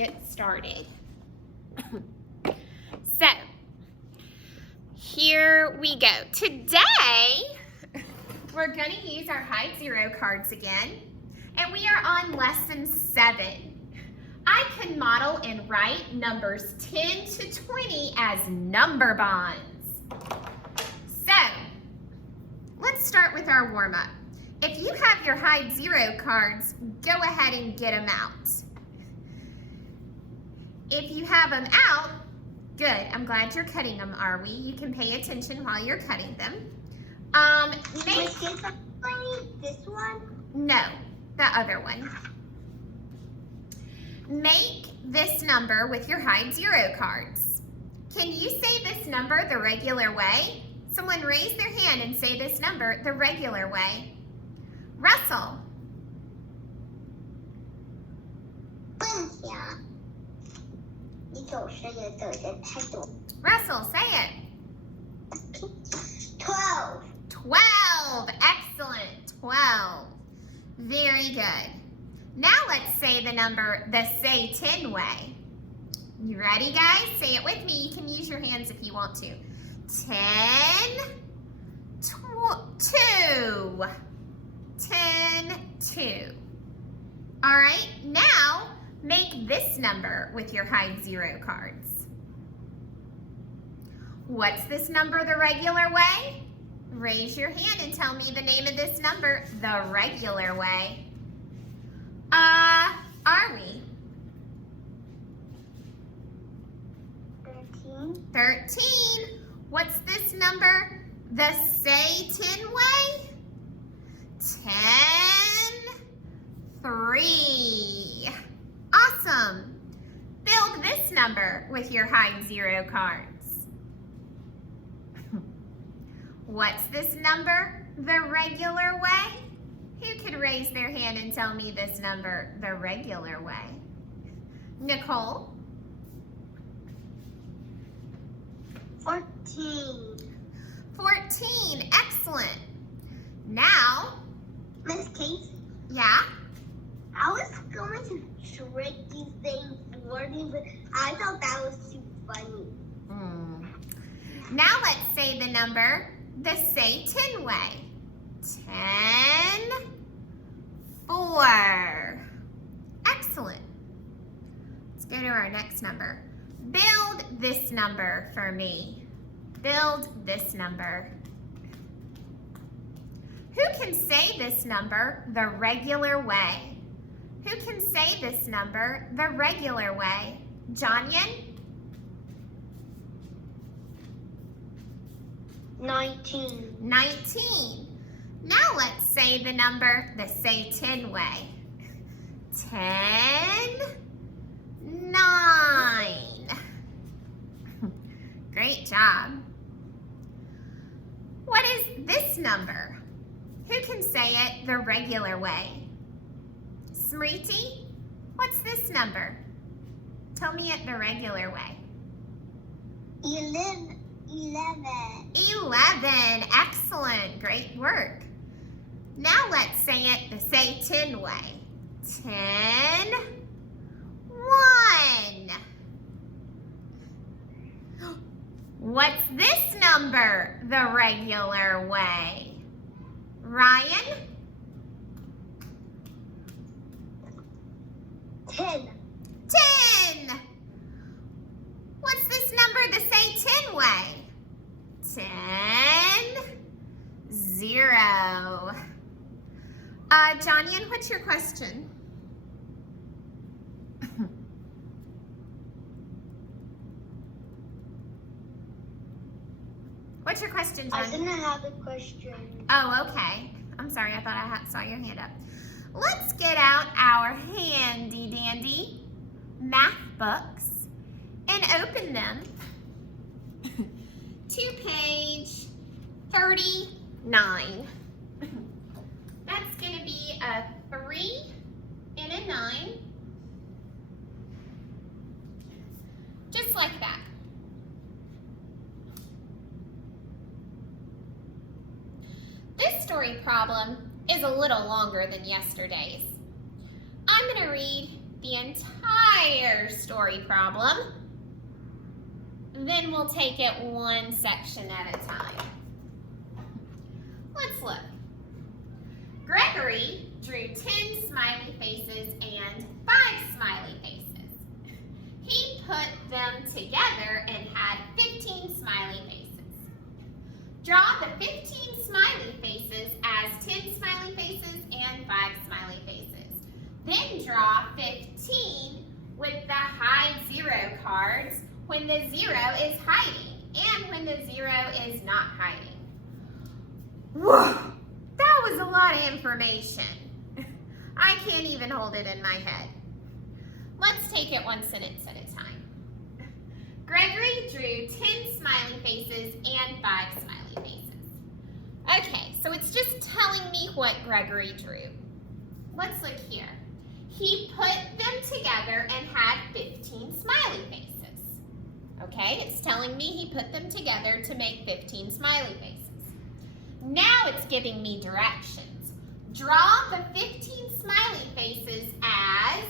get started. So, here we go. Today, we're going to use our Hide Zero cards again, and we are on lesson 7. I can model and write numbers 10 to 20 as number bonds. So, let's start with our warm-up. If you have your Hide Zero cards, go ahead and get them out. If you have them out, good. I'm glad you're cutting them, are we? You can pay attention while you're cutting them. This one? No, the other one. Make this number with your Hide Zero cards. Can you say this number the regular way? Someone raise their hand and say this number the regular way. Russell. Russell, say it. 12. 12. Excellent. 12. Very good. Now let's say the number the say 10 way. You ready, guys? Say it with me. You can use your hands if you want to. 10, 2. 10, 2. All right, now make this number with your Hide Zero cards. What's this number the regular way? Raise your hand and tell me the name of this number the regular way. Are we? 13. 13. What's this number the say 10 way? 10, 3. Awesome. Build this number with your Hide Zero cards. What's this number the regular way? Who could raise their hand and tell me this number the regular way? Nicole? 14. 14. Excellent. Now, Miss Casey, yeah? I was going to trick you saying 40, but I thought that was too funny. Now let's say the number the say 10 way. 10, 4. Excellent. Let's go to our next number. Build this number for me. Build this number. Who can say this number the regular way? Who can say this number the regular way? Jonyan? 19. 19. Now let's say the number the say 10 way. 10, 9. Great job. What is this number? Who can say it the regular way? Smriti, what's this number? Tell me it the regular way. 11. 11. Excellent. Great work. Now let's say it the say 10 way. 10, 1. What's this number the regular way? Ryan? 10. 10. What's this number the say 10 way? 10, 0. Jonyan, what's your question? What's your question, I Jonyan? didn't have a question. Oh, okay. I'm sorry, I thought I saw your hand up. Let's get out our handy dandy math books and open them to page 39. That's going to be a 3 and a 9. Just like that. This story problem is a little longer than yesterday's. I'm going to read the entire entire story problem, then we'll take it one section at a time. Let's look. Gregory drew 10 smiley faces and 5 smiley faces. He put them together and had 15 smiley faces. Draw the 15 smiley faces as 10 smiley faces and 5 smiley faces. Then draw 15 with the hide 0 cards when the 0 is hiding and when the 0 is not hiding. Whoa, that was a lot of information. I can't even hold it in my head. Let's take it one sentence at a time. Gregory drew 10 smiley faces and 5 smiley faces. Okay, so it's just telling me what Gregory drew. Let's look here. He put them together and had 15 smiley faces. Okay, it's telling me he put them together to make 15 smiley faces. Now it's giving me directions. Draw the 15 smiley faces as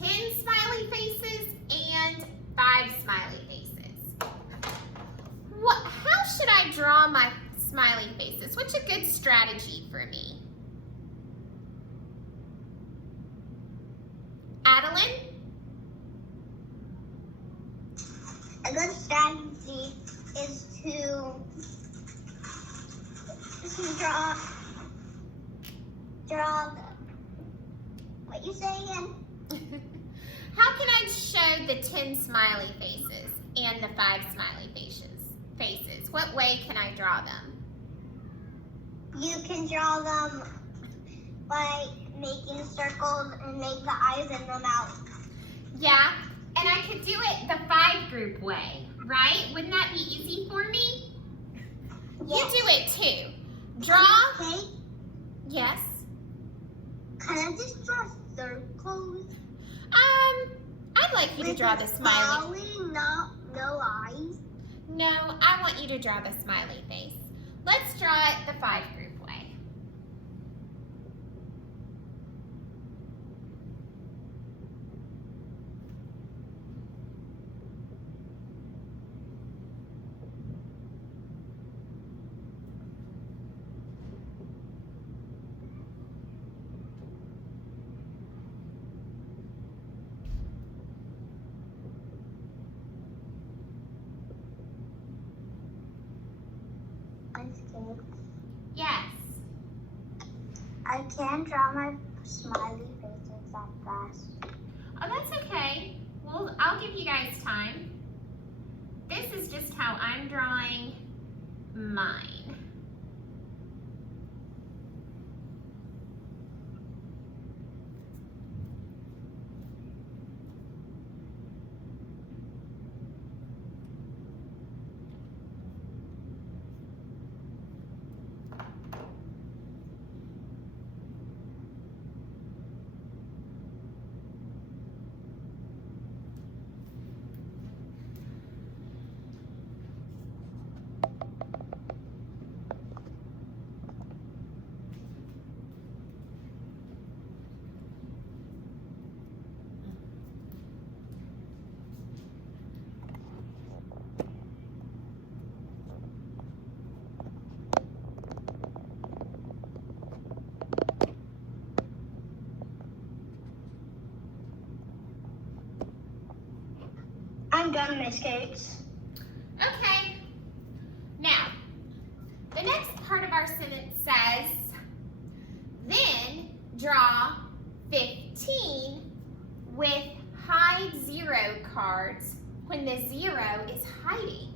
10 smiley faces and 5 smiley faces. How should I draw my smiley faces? What's a good strategy for me? Adeline? A good strategy is to draw the, what you say again? How can I show the 10 smiley faces and the 5 smiley faces? What way can I draw them? You can draw them by making circles and make the eyes and the mouth. Yeah, and I could do it the 5 group way, right? Wouldn't that be easy for me? Yes. You do it too. Draw. Okay. Yes. Can I just draw circles? I'd like you to draw the smiley. No eyes. No, I want you to draw the smiley face. Let's draw it the 5 group way. I'm scared. Yes. I can't draw my smiley faces that fast. Oh, that's okay. Well, I'll give you guys time. This is just how I'm drawing mine. I'm done, Miss Gates. Okay. Now, the next part of our sentence says, then draw 15 with hide 0 cards when the 0 is hiding.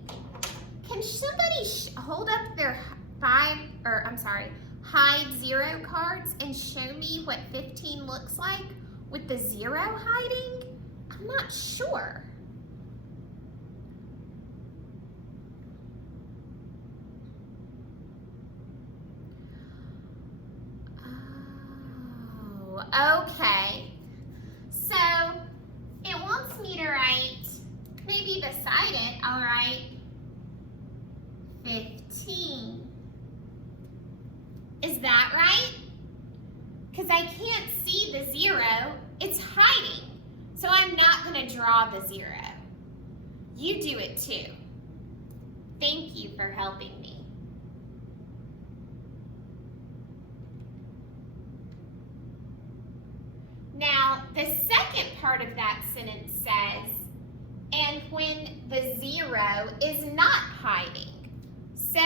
Can somebody hold up their hide 0 cards and show me what 15 looks like with the 0 hiding? I'm not sure. Okay, so it wants me to write, maybe beside it, I'll write 15. Is that right? Because I can't see the 0, it's hiding. So I'm not going to draw the 0. You do it too. Thank you for helping me. Now, the second part of that sentence says, and when the 0 is not hiding. So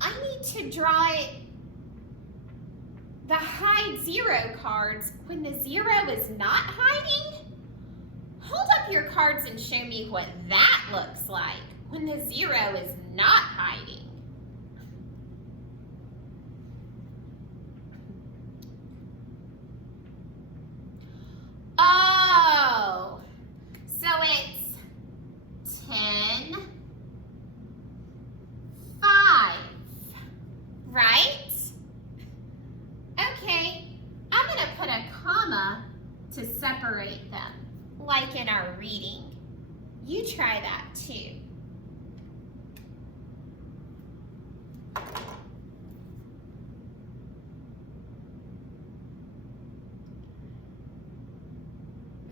I need to draw the hide 0 cards when the 0 is not hiding. Hold up your cards and show me what that looks like when the 0 is not hiding. Oh, so it's 10, 5, right? Okay, I'm going to put a comma to separate them, like in our reading. You try that too.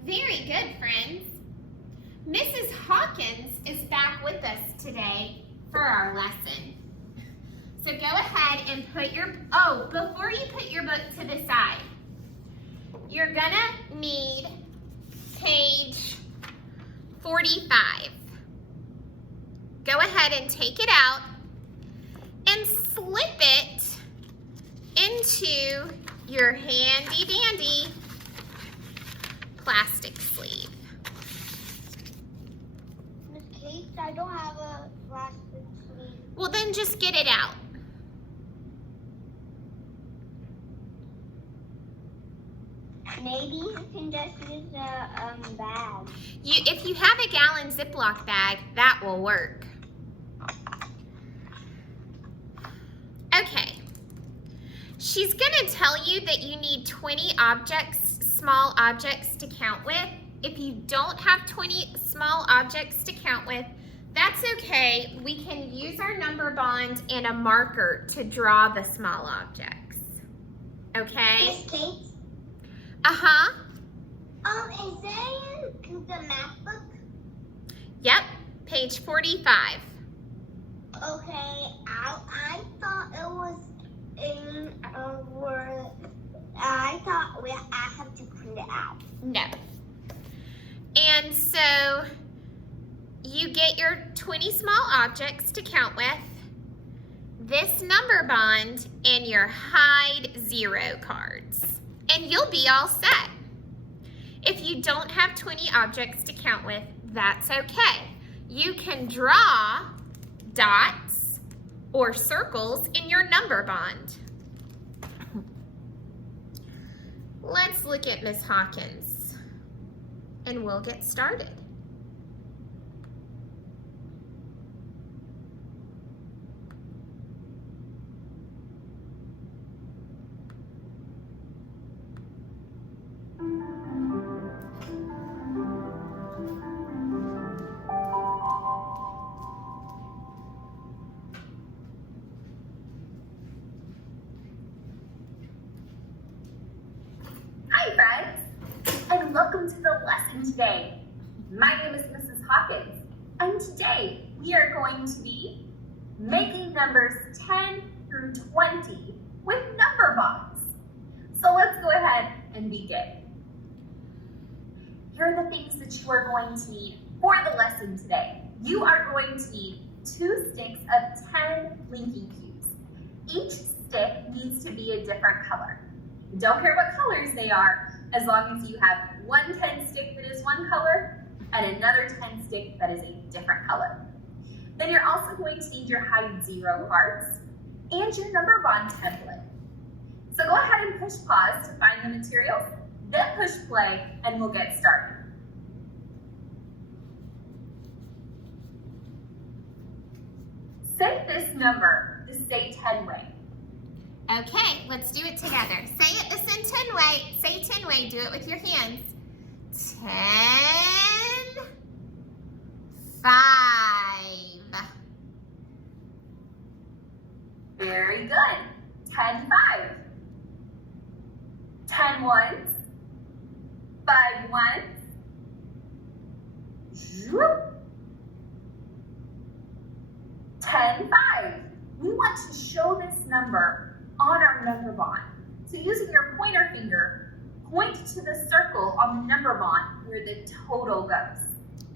Very good, friends. Mrs. Hawkins is back with us today for our lesson. So go ahead and put your, before you put your book to the side, you're gonna need page 45. Go ahead and take it out and slip it into your handy dandy plastic sleeve. Miss Kate, I don't have a plastic sleeve. Well, then just get it out. Maybe you can just use a bag. If you have a gallon Ziploc bag, that will work. Okay. She's gonna tell you that you need 20 objects, small objects to count with. If you don't have 20 small objects to count with, that's okay. We can use our number bond and a marker to draw the small objects. Okay? Miss Kate? Uh-huh. Is there in the math book? Yep, page 45. Okay, I thought it was in a word. I thought I have to print it out. No. And so you get your 20 small objects to count with, this number bond, and your hide 0 cards. And you'll be all set. If you don't have 20 objects to count with, that's okay. You can draw dots or circles in your number bond. Let's look at Miss Hawkins and we'll get started. Hi friends, and welcome to the lesson today. My name is Mrs. Hawkins, and today we are going to be making numbers 10 through 20 with number bonds. So let's go ahead and begin. Here are the things that you are going to need for the lesson today. You are going to need 2 sticks of 10 linking cubes. Each stick needs to be a different color. Don't care what colors they are, as long as you have one 10 stick that is one color and another 10 stick that is a different color. Then you're also going to need your hide 0 cards and your number bond template. So go ahead and push pause to find the materials, then push play and we'll get started. Say this number the Say 10 way. Okay, let's do it together. Say it the Say 10 way. Say 10 way. Do it with your hands. 10, 5. Very good. 10 5. 10 ones. 5 ones. Zoop. 10, 5. We want to show this number on our number bond. So using your pointer finger, point to the circle on the number bond where the total goes.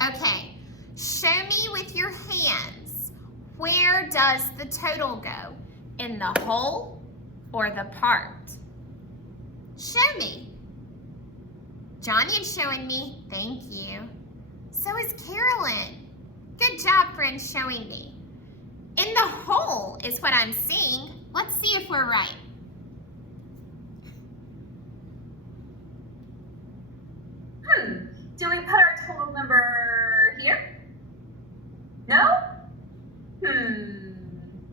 Okay, show me with your hands, where does the total go? In the whole or the part? Show me. Johnny is showing me, thank you. So is Carolyn. Good job, friends, showing me. In the whole is what I'm seeing. Let's see if we're right. Do we put our total number here? No?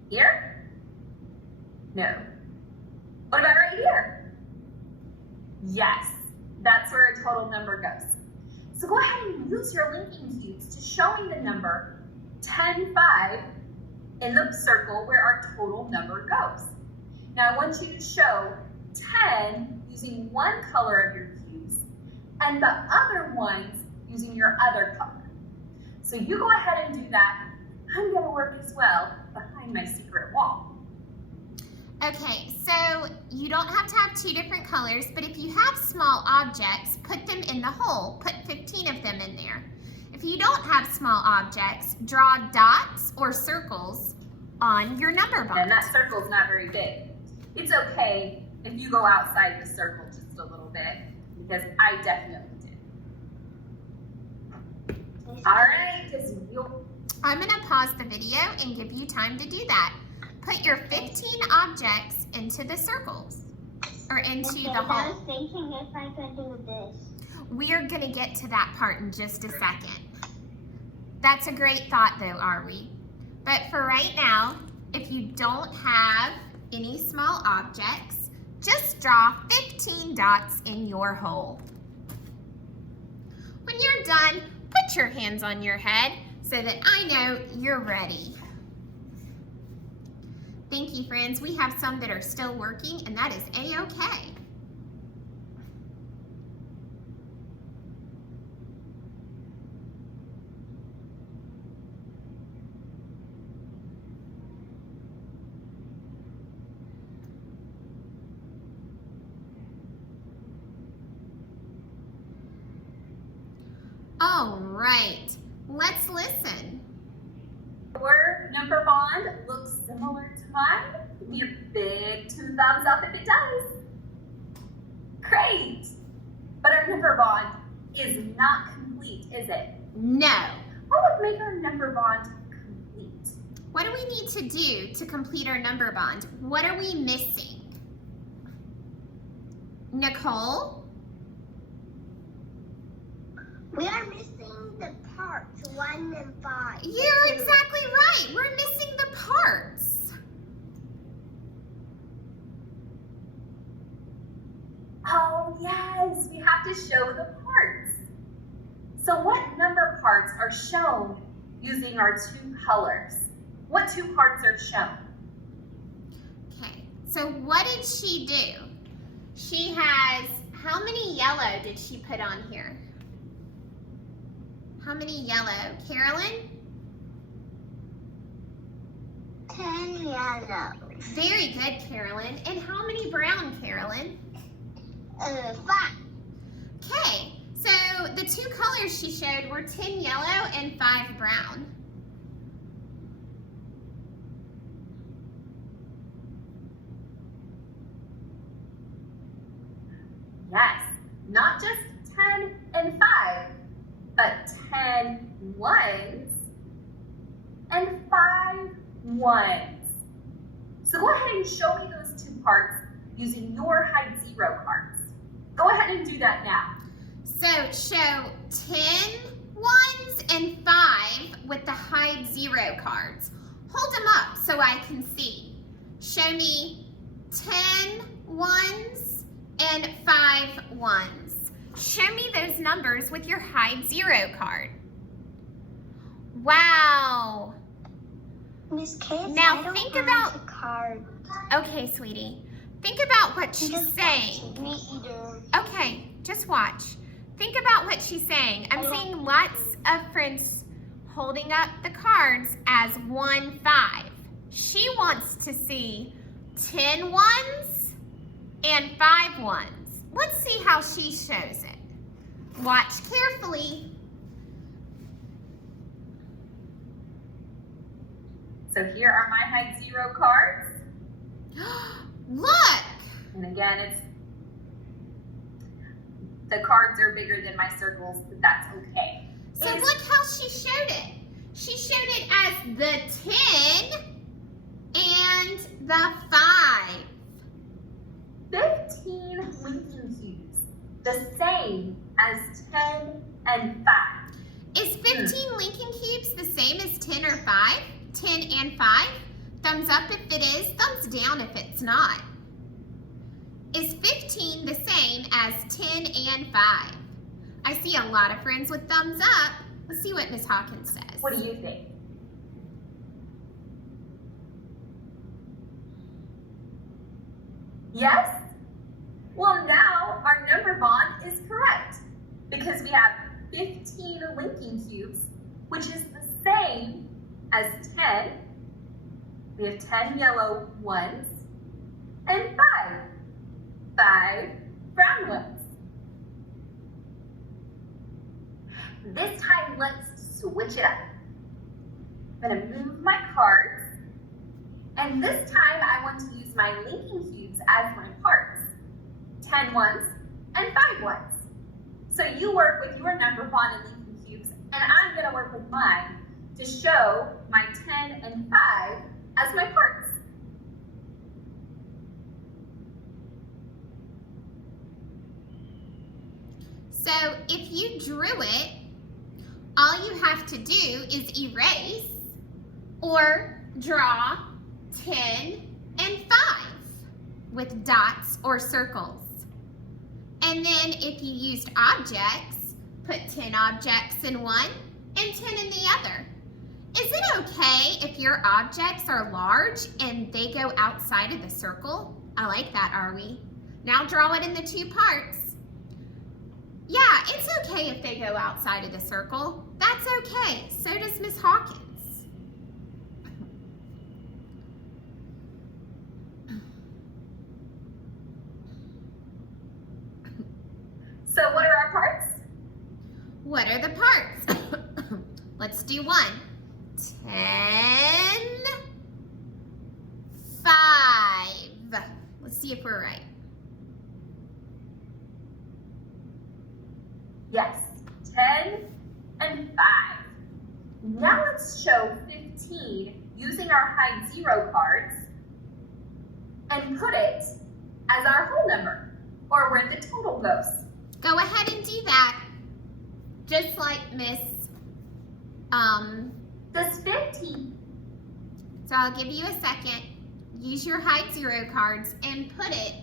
Here? No. What about right here? Yes, that's where our total number goes. So go ahead and use your linking cubes to showing the number 10, 5 in the circle where our total number goes. Now I want you to show 10 using one color of your cubes and the other ones using your other color. So you go ahead and do that. I'm gonna work as well behind my secret wall. Okay, so you don't have to have two different colors, but if you have small objects, put them in the hole. Put 15 of them in there. If you don't have small objects, draw dots or circles on your number bond. And that circle's not very big. It's okay if you go outside the circle just a little bit, because I definitely did. All right, because you'll... I'm gonna pause the video and give you time to do that. Put your 15 objects into the circles, or into the I hole. was thinking if I could do this. We're gonna get to that part in just a second. That's a great thought though, are we? But for right now, if you don't have any small objects, just draw 15 dots in your hole. When you're done, put your hands on your head so that I know you're ready. Thank you, friends. We have some that are still working, and that is A-okay. All right, let's listen. Your number bond looks similar to mine. Give me a big 2 thumbs up if it does. Great. But our number bond is not complete, is it? No. What would make our number bond complete? What do we need to do to complete our number bond? What are we missing? Nicole? We are missing the parts 1 and 5. You're exactly right. We're missing the parts. Oh, yes, we have to show the parts. So what number parts are shown using our 2 colors? What 2 parts are shown? Okay, so what did she do? She has, how many yellow did she put on here? How many yellow? Carolyn? 10 yellow. Very good, Carolyn. And how many brown, Carolyn? 5. Okay, so the 2 colors she showed were 10 yellow and 5 brown. Yes, not just 10 and 5, but 10 ones and 5 ones. So go ahead and show me those 2 parts using your hide 0 cards. Go ahead and do that now. So show 10 ones and 5 with the hide 0 cards. Hold them up so I can see. Show me 10 ones and 5 ones. Show me those numbers with your hide 0 card. Wow. Miss Kiss, Now I don't think have about- the card. Okay, sweetie. Think about what she's Just saying. watch me either. Okay, just watch. Think about what she's saying. I'm I don't- seeing lots of friends Karen's holding up the cards as 1, 5. She wants to see 10 ones and 5 ones. Let's see how she shows it. Watch carefully. So here are my height 0 cards. Look! And again, the cards are bigger than my circles, but that's okay. So look how she showed it. She showed it as the 10 and the 5. 15 linking cubes, the same as 10 and 5. Is 15 linking cubes the same as 10 or 5? 10 and 5? Thumbs up if it is, thumbs down if it's not. Is 15 the same as 10 and 5? I see a lot of friends with thumbs up. Let's see what Miss Hawkins says. What do you think? Yes? Well, now our number bond is correct because we have 15 linking cubes, which is the same as 10. We have 10 yellow ones and 5 brown ones. This time, let's switch it up. I'm gonna move my cards, and this time I want to use my linking cubes as my parts. 10 ones and 5 ones. So you work with your number bond and linking cubes, and I'm gonna work with mine to show my 10 and 5 as my parts. So if you drew it, all you have to do is erase or draw 10 and 5 with dots or circles. And then if you used objects, put 10 objects in one and 10 in the other. Is it okay if your objects are large and they go outside of the circle? I like that, are we? Now draw it in the 2 parts. Yeah, it's okay if they go outside of the circle. That's okay. So does Miss Hawkins. So what are our parts? What are the parts? Let's do one. 10, 5. Let's see if we're right. Yes, 10 and 5. Now let's show 15 using our height 0 cards and put it as our whole number, or where the total goes. Go ahead and do that. Just like Miss, Does 15, so I'll give you a second. Use your height 0 cards and put it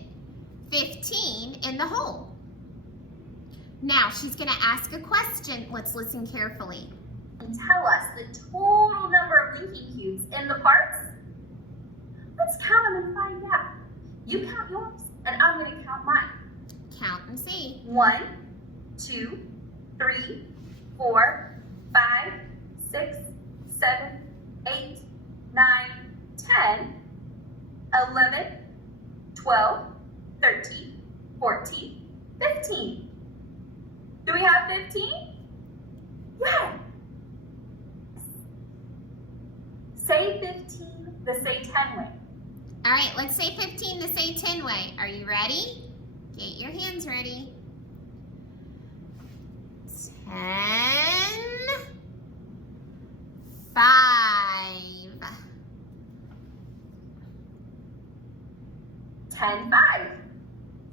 15 in the hole. Now she's gonna ask a question. Let's listen carefully. tell us the total number of linking cubes in the parts? Let's count them and find out. You count yours, and I'm gonna count mine. Count and see. 1, 2, 3, 4, 5, 6, 7, 8, 9, 10, 11, 12, 13, 14, 15. Do we have 15? Yeah. Say 15 the say 10 way. All right, let's say 15 the say 10 way. Are you ready? Get your hands ready. 10, 5. 10, 5.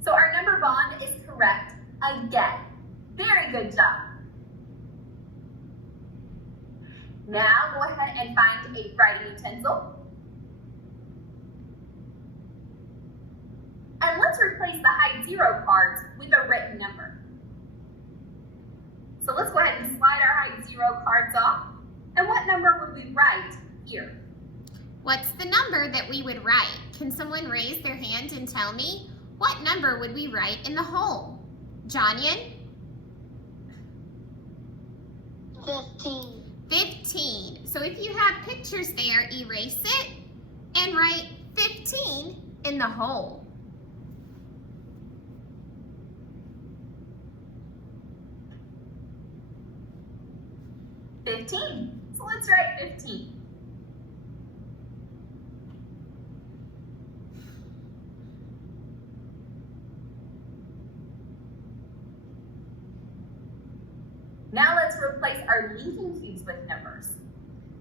So our number bond is correct again. Very good job. Now go ahead and find a writing utensil. And let's replace the height 0 cards with a written number. So let's go ahead and slide our height 0 cards off. And what number would we write here? What's the number that we would write? Can someone raise their hand and tell me? What number would we write in the hole? Jonyan? 15. 15. So if you have pictures there, erase it and write 15 in the hole. So let's write 15. Now let's replace our linking cubes with numbers.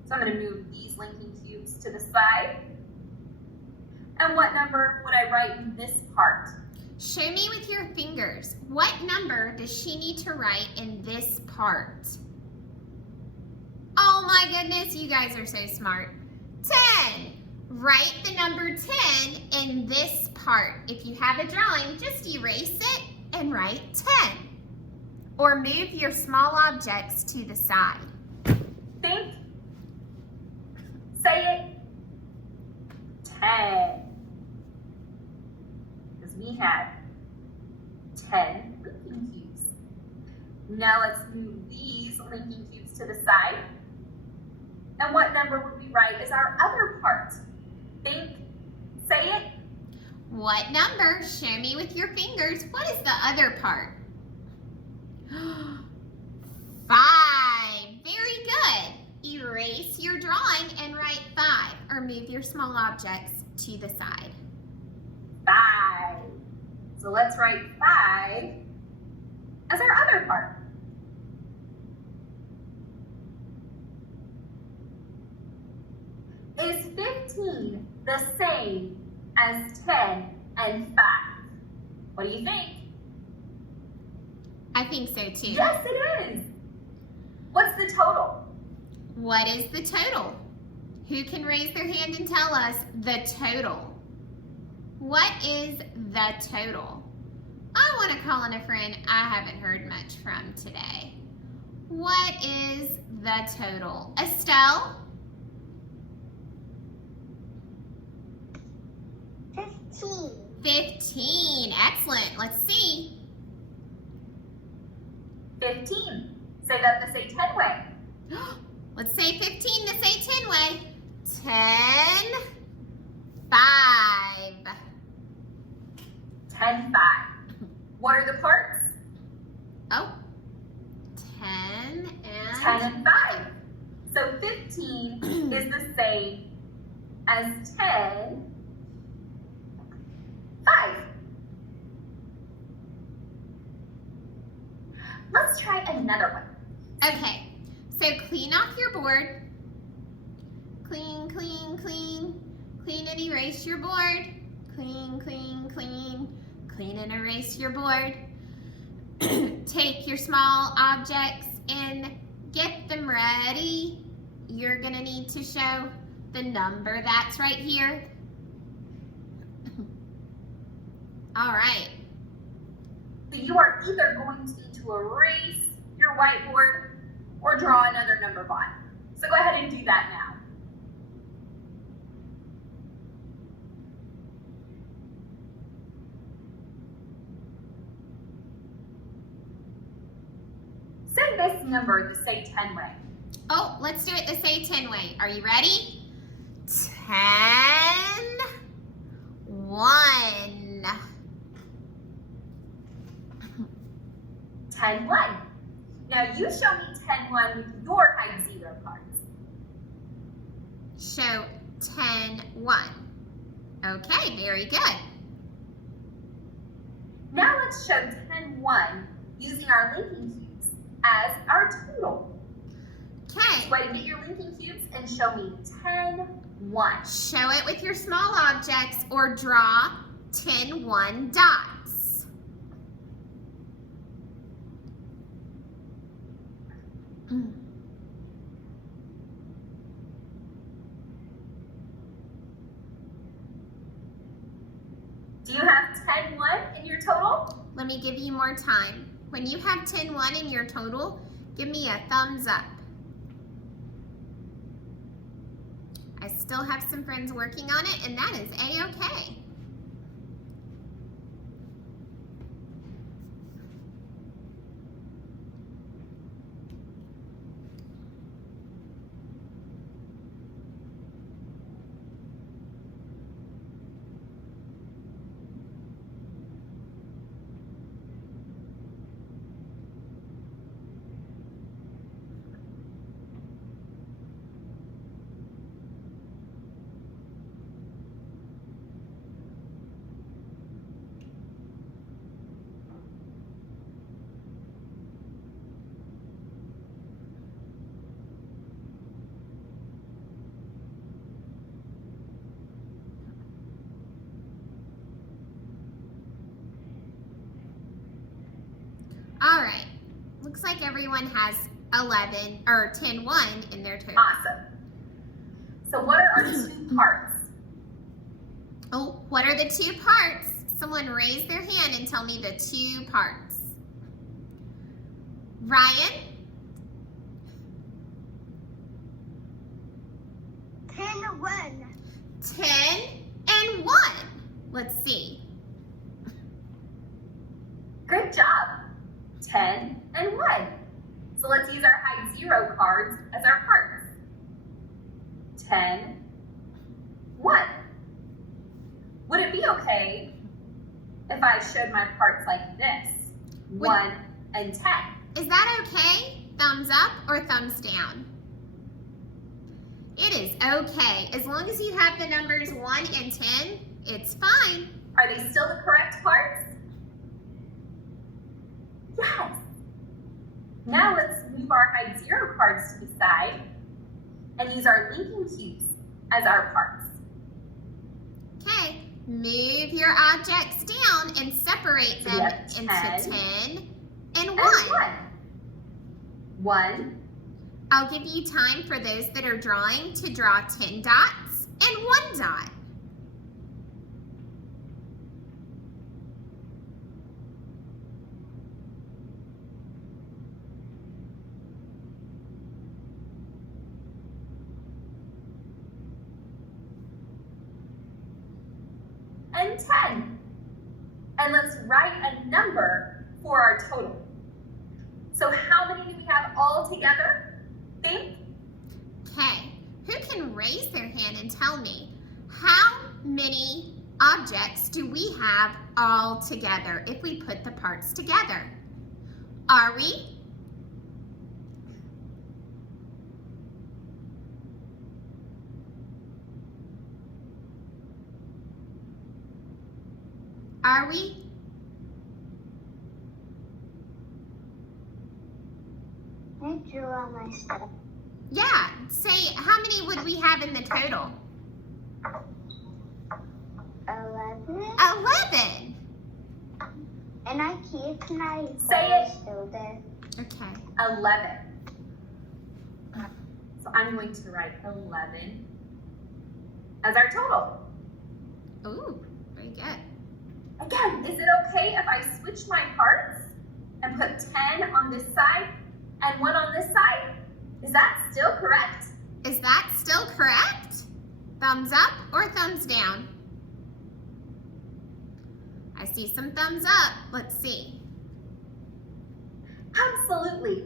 So I'm going to move these linking cubes to the side. And what number would I write in this part? Show me with your fingers. What number does she need to write in this part? Oh my goodness, you guys are so smart. 10. Write the number 10 in this part. If you have a drawing, just erase it and write 10. Or move your small objects to the side. Think. Say it. 10. Because we had 10 linking cubes. Now let's move these linking cubes to the side. And what number would we write as our other part? Think. Say it. What number? Show me with your fingers. What is the other part? 5. Very good. Erase your drawing and write 5, or move your small objects to the side. 5. So let's write 5 as our other part. Is 15 the same as 10 and 5? What do you think? I think so too. Yes, it is. What's the total? What is the total? Who can raise their hand and tell us the total? What is the total? I want to call in a friend I haven't heard much from today. What is the total? Estelle? 15. 15. Excellent. Let's see. 15. Say that the say 10 way. Let's say 15 the say 10 way. 10, 5. 10, 5. What are the parts? Oh, 10 and 10 and 5. So 15 is the same as 10, 5. Let's try another one. Okay, so clean off your board. Clean, clean, clean. Clean and erase your board. Clean, clean, clean. Clean and erase your board. Take your small objects and get them ready. You're gonna need to show the number that's right here. All right. So you are either going to need to erase your whiteboard or draw another number bond. So go ahead and do that now. Say this number the say 10 way. Oh, let's do it the say 10 way. Are you ready? 10, 1. 10, 1. Now you show me 10, 1 with your hide 0 cards. Show 10, 1. Okay, very good. Now let's show 10, 1 using our linking cubes as our total. Okay, Go ahead and get your linking cubes and show me 10, 1. show it with your small objects or draw 10, 1 dots. Do you have 10, 1 in your total? Let me give you more time. When you have 10, 1 in your total, give me a thumbs up. I still have some friends working on it, and that is A-okay. All right. Looks like everyone has 10 1 in their total. Awesome. So what are our two parts? Oh, what are the two parts? Someone raise their hand and tell me the two parts. Ryan? 10 and 1. 10 and 1. Let's see. Great job. 10 and 1. So let's use our hide 0 cards as our parts. 10, 1. Would it be okay if I showed my parts like this? 1 and 10. Is that okay? Thumbs up or thumbs down? It is okay. As long as you have the numbers 1 and 10, it's fine. Are they still the correct parts? Yes. Now let's move our hide 0 cards to the side and use our linking cubes as our parts. Okay, move your objects down and separate So them we have into 10 10 and 1. And 1. 1, I'll give you time for those that are drawing to draw 10 dots and 1 dot. and 10. And let's write a number for our total. So how many do we have all together? Think. Okay, who can raise their hand and tell me how many objects do we have all together if we put the parts together? Are we? Are we? I drew on my stuff. Yeah, say how many would we have in the total? 11. 11. And I keep my Say it. still there. Okay. 11. So I'm going to write 11 as our total. Ooh, very good. Again, is it okay if I switch my parts and put 10 on this side and 1 on this side? Is that still correct? Is that still correct? Thumbs up or thumbs down? I see some thumbs up. Let's see. Absolutely.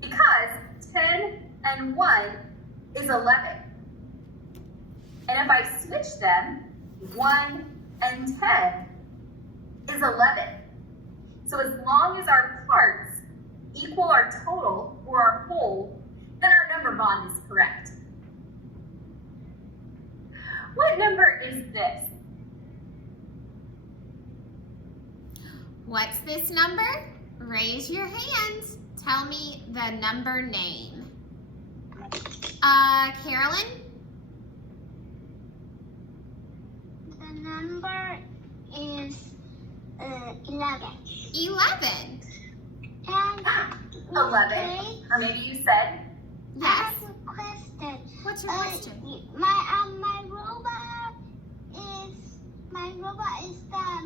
Because 10 and 1 is 11. And if I switch them, 1 and 10 is 11. So as long as our parts equal our total or our whole, then our number bond is correct. What number is this? What's this number? Raise your hands. Tell me the number name. Carolyn? The number is 11. 11. And 11. Or maybe you said, I Yes. have a question. What's your question?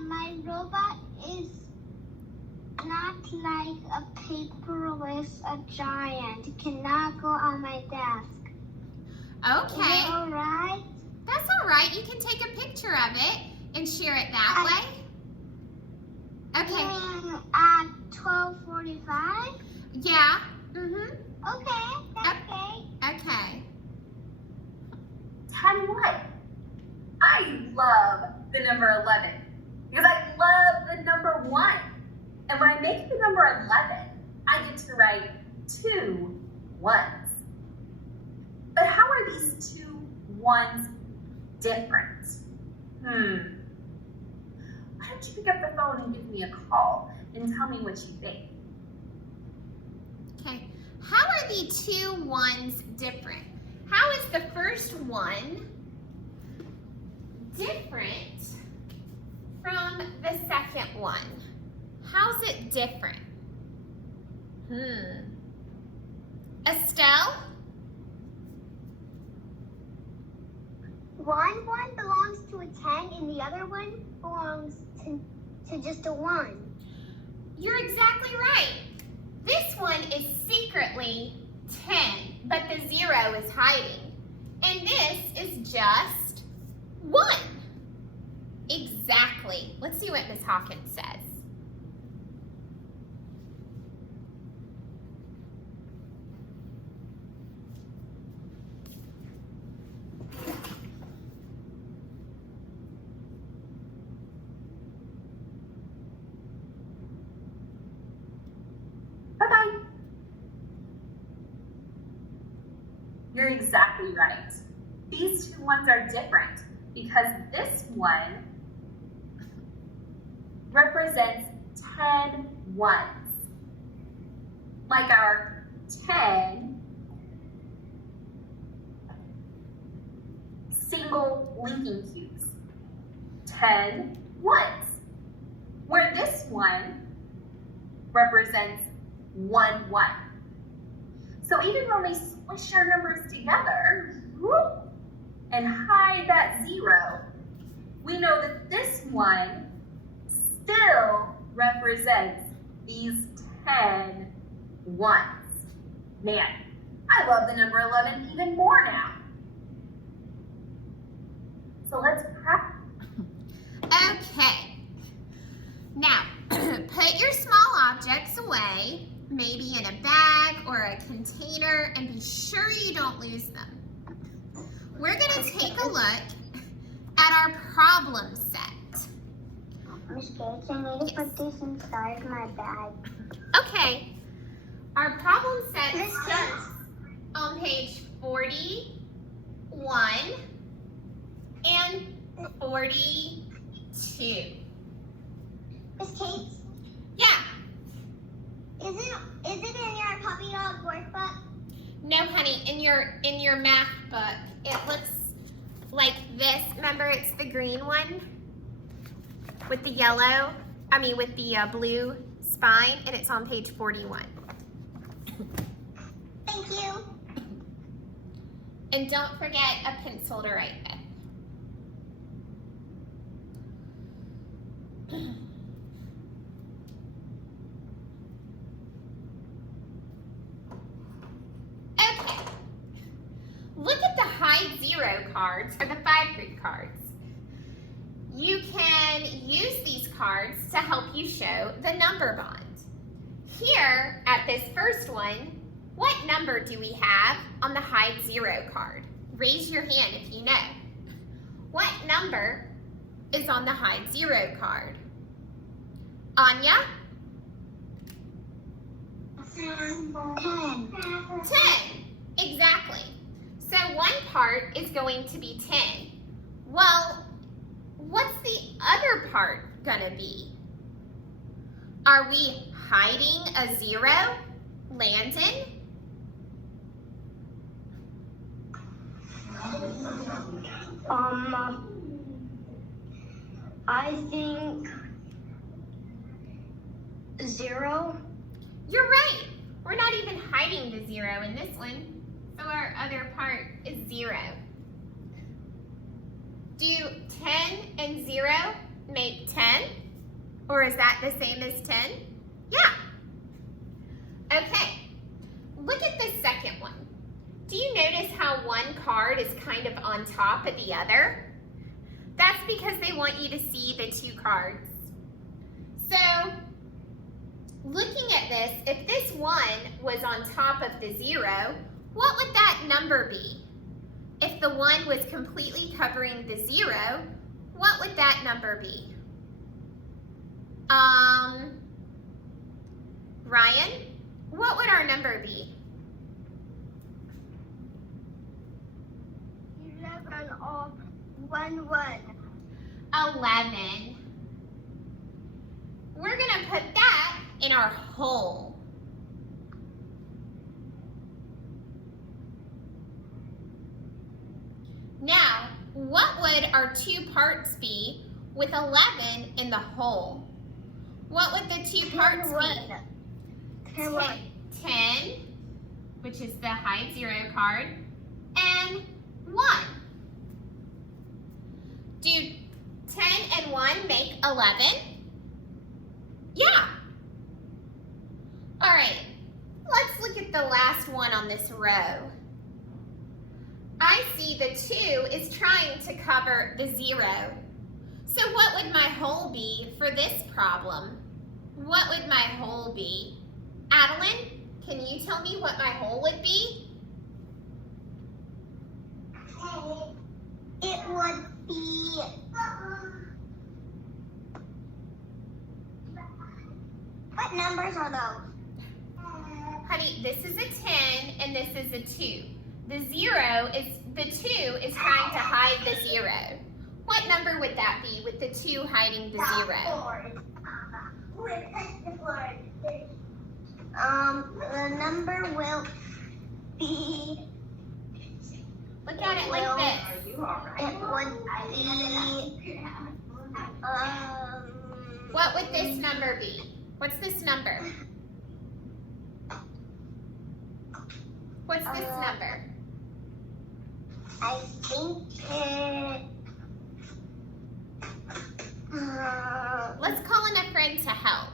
My robot is not like a paper with a giant. It cannot go on my desk. Is Okay. it alright? That's all right. You can take a picture of it and share it that way. Okay. At 12:45? Yeah. Mm-hmm. Okay, that's okay. Okay. 10 what? I love the number 11 because I love the number 1. And when I make the number 11, I get to write 2 1s. But how are these 2 1s different? Why don't you pick up the phone and give me a call and tell me what you think? Okay. How are the 2 1s different? How is the first one different from the second one? How's it different? Estelle? One belongs to a 10 and the other one belongs to just a 1. You're exactly right. This one is secretly 10, but the 0 is hiding. And this is just 1. Exactly. Let's see what Miss Hawkins says. Bye-bye. You're exactly right. These two ones are different because this one represents 10 ones. Like our 10 single linking cubes. 10 ones. Where this one represents 1 1. So even when we squish our numbers together whoop, and hide that 0, we know that this one still represents these 10 ones. Man, I love the number 11 even more now. So let's practice. Okay. Now, put your small objects away, maybe in a bag or a container, and be sure you don't lose them. We're going to take a look at our problem set. Miss Gates, I need to put this inside my bag. Okay. Our problem set Miss starts Gates. on page 41 and 42. Miss Gates, Yeah. is it in your puppy dog workbook? No, honey, in your math book, it looks like this. Remember, it's the green one with the with the blue spine, and it's on page 41. Thank you. And don't forget a pencil to write with. Okay. Look at the hide 0 cards, or the 5 group cards. You can use these cards to help you show the number bond. Here, at this first one, what number do we have on the hide 0 card? Raise your hand if you know. What number is on the hide 0 card? Anya? 10. 10. Exactly. So one part is going to be 10. Well, what's the other part gonna be? Are we hiding a 0? Landon? I think 0. You're right. We're not even hiding the 0 in this one. So our other part is 0. Do 10 and 0 make 10? Or is that the same as 10? Yeah. Okay. Look at the second one. Do you notice how one card is kind of on top of the other? That's because they want you to see the 2 cards. So, looking at this, if this 1 was on top of the 0, what would that number be? If the 1 was completely covering the 0, what would that number be? Ryan, what would our number be? 11 of 1 1. 11. We're gonna put that in our hole. Now, what would our 2 parts be with 11 in the hole? What would the 2 parts be? 10. 10, which is the hide 0 card, and 1. Do 10 and 1 make 11? Yeah. All right, let's look at the last one on this row. I see the 2 is trying to cover the 0. So what would my whole be for this problem? What would my whole be? Adeline, can you tell me what my whole would be? It would be what numbers are those? Honey, this is a 10 and this is a 2. The 2 is trying to hide the 0. What number would that be with the 2 hiding the 0? The number will be. Look at it like this. It would be. What would this number be? What's this number? What's this number? I think it. Let's call in a friend to help.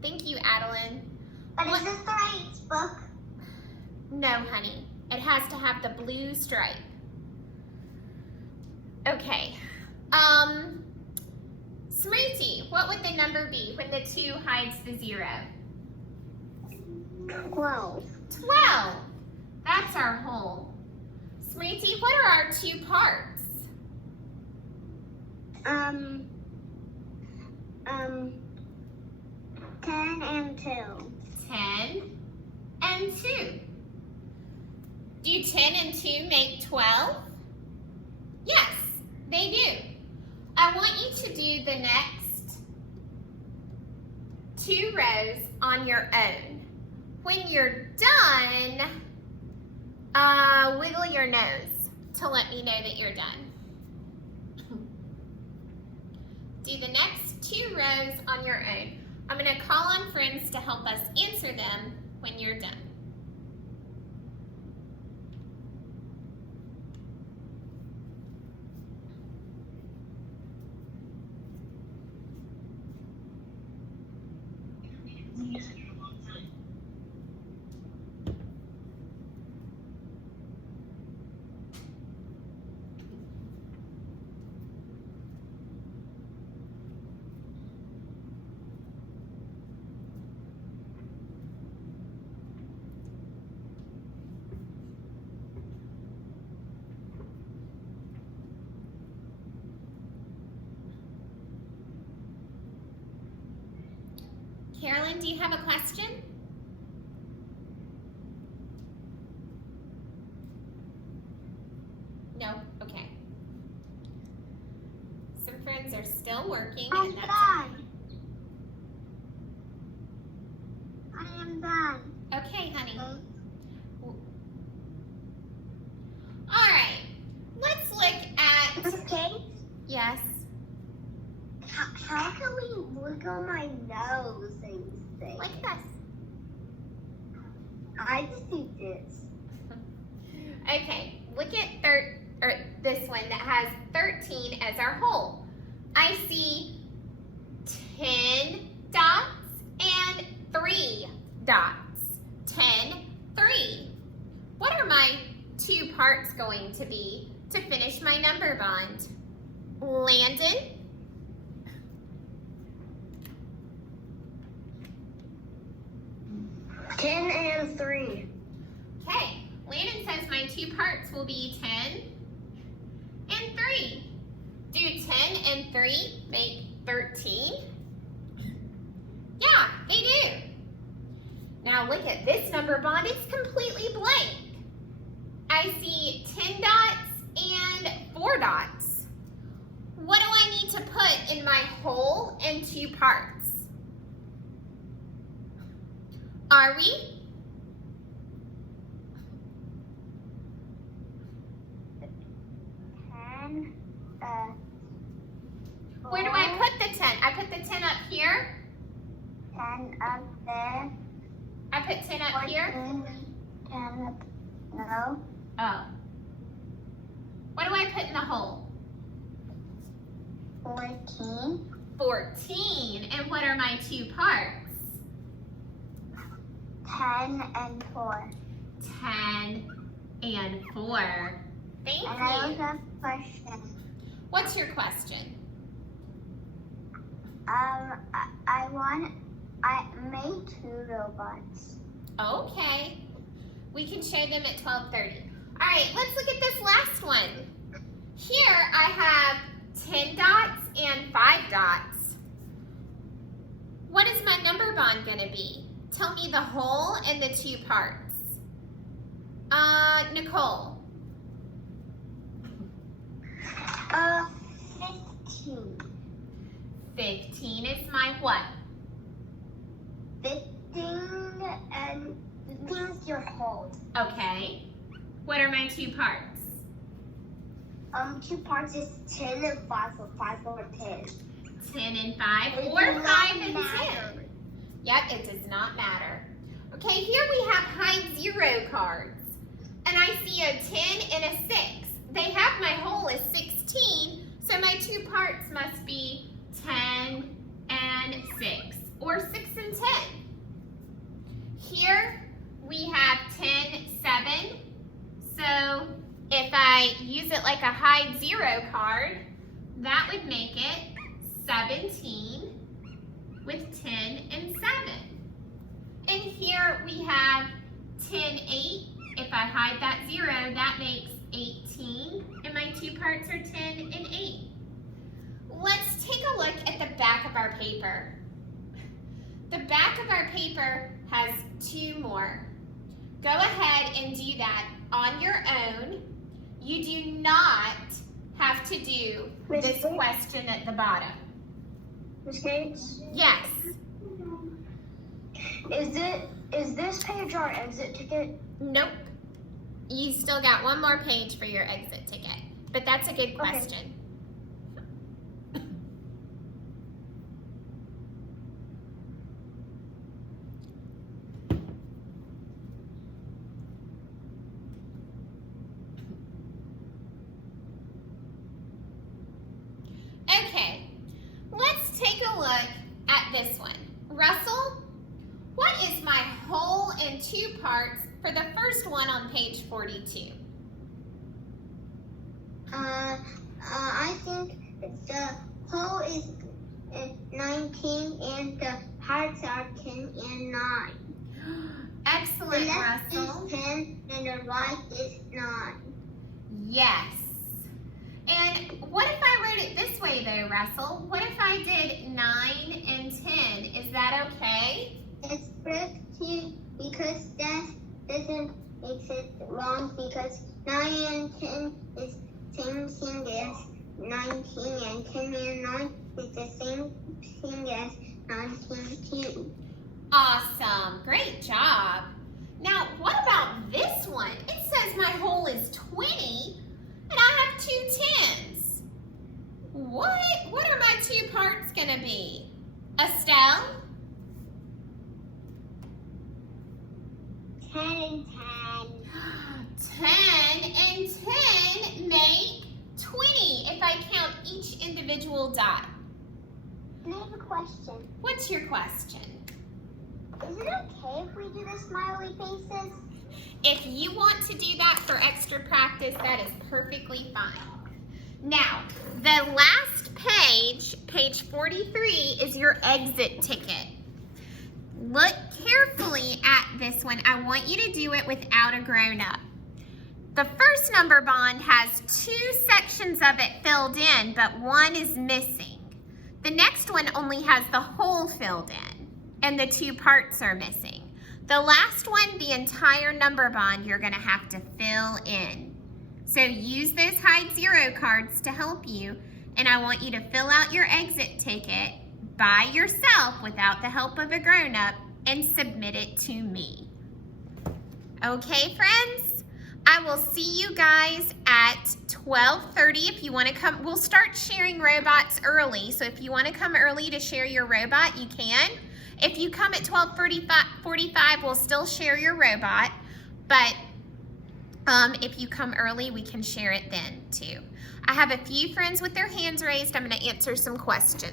Thank you, Adeline. But is this the right book? No, honey. It has to have the blue stripe. Okay. Smriti, what would the number be when the 2 hides the 0? 12. 12. That's our whole. Smriti, what are our 2 parts? 10 and 2. 10 and 2. Do 10 and 2 make 12? Yes, they do. I want you to do the next 2 rows on your own. When you're done, wiggle your nose to let me know that you're done. Do the next 2 rows on your own. I'm going to call on friends to help us answer them when you're done. Carolyn, do you have a question? No? Okay. Some friends are still working. I'm And that's done. I am done. okay, honey. All right. Let's look at, Okay. yes. How can we wiggle my nose and things? Like this. I just do this. Okay, look at this one that has 13 as our whole. I see 10 dots and 3 dots. 10, 3. What are my 2 parts going to be to finish my number bond? Landon? Ten and 3. Okay, Landon says my 2 parts will be 10 and 3. Do 10 and 3 make 13? Yeah, they do. Now look at this number bond, it's completely blank. I see 10 dots and 4 dots. What do I need to put in my whole and 2 parts? Are we? Where do I put the 10? I put the 10 up here. 10 up there. I put 10 up here? 10 up. No. Oh. What do I put in the hole? 14. 14. And what are my two parts? 10 and 4. 10 and 4. Thank And I you. also have a question. What's your question? I made 2 robots. Okay. We can show them at 12:30. All right, let's look at this last one. Here I have 10 dots and 5 dots. What is my number bond going to be? Tell me the whole and the two parts. Nicole. 15. 15 is my what? 15 and 15 is your whole. Okay. What are my two parts? 2 parts is 10 and 5, so 5 or 10. 10 and 5, It or does 5 not and matter. 10. Yep, it does not matter. Okay, here we have hide 0 cards. And I see a 10 and a 6. They have my whole as 16, so my two parts must be 10 and 6, or 6 and 10. Here we have 10, 7. So if I use it like a hide 0 card, that would make it 17 with 10 and 7. And here we have 10, 8. If I hide that 0, that makes 18. And my two parts are 10 and 8. Let's take a look at the back of our paper. The back of our paper has 2 more. Go ahead and do that on your own. You do not have to do this question at the bottom. Miss Gates, Yes. is this page our exit ticket? Nope. You still got one more page for your exit ticket. But that's a good question. Okay, let's take a look at this one. Russell, what is my whole and two parts for the first one on page 42? I think the whole is 19 and the parts are 10 and 9. Excellent, The left Russell. is 10 and the right is 9. Yes. And what if I wrote it this way though, Russell? What if I did 9 and 10? Is that okay? It's correct because that doesn't make it wrong because 9 and 10 is same thing as 19 and 10 and 9 is the same thing as 19 too. Awesome. Great job. Now, what about this one? It says my whole is 20 and I have 2 10s. What are my two parts going to be? Estelle? 10 and 10. 10 and 10 make 20 if I count each individual dot. I have a question. What's your question? Is it okay if we do the smiley faces? If you want to do that for extra practice, that is perfectly fine. Now, the last page, page 43, is your exit ticket. Look carefully at this one. I want you to do it without a grown-up. The first number bond has 2 sections of it filled in, but one is missing. The next one only has the whole filled in, and the 2 parts are missing. The last one, the entire number bond, you're gonna have to fill in. So use those hide 0 cards to help you, and I want you to fill out your exit ticket by yourself without the help of a grown-up and submit it to me. Okay, friends? I will see you guys at 12:30 if you want to come. We'll start sharing robots early, so if you want to come early to share your robot, you can. If you come at 12:45, we'll still share your robot, but if you come early, we can share it then too. I have a few friends with their hands raised. I'm going to answer some questions.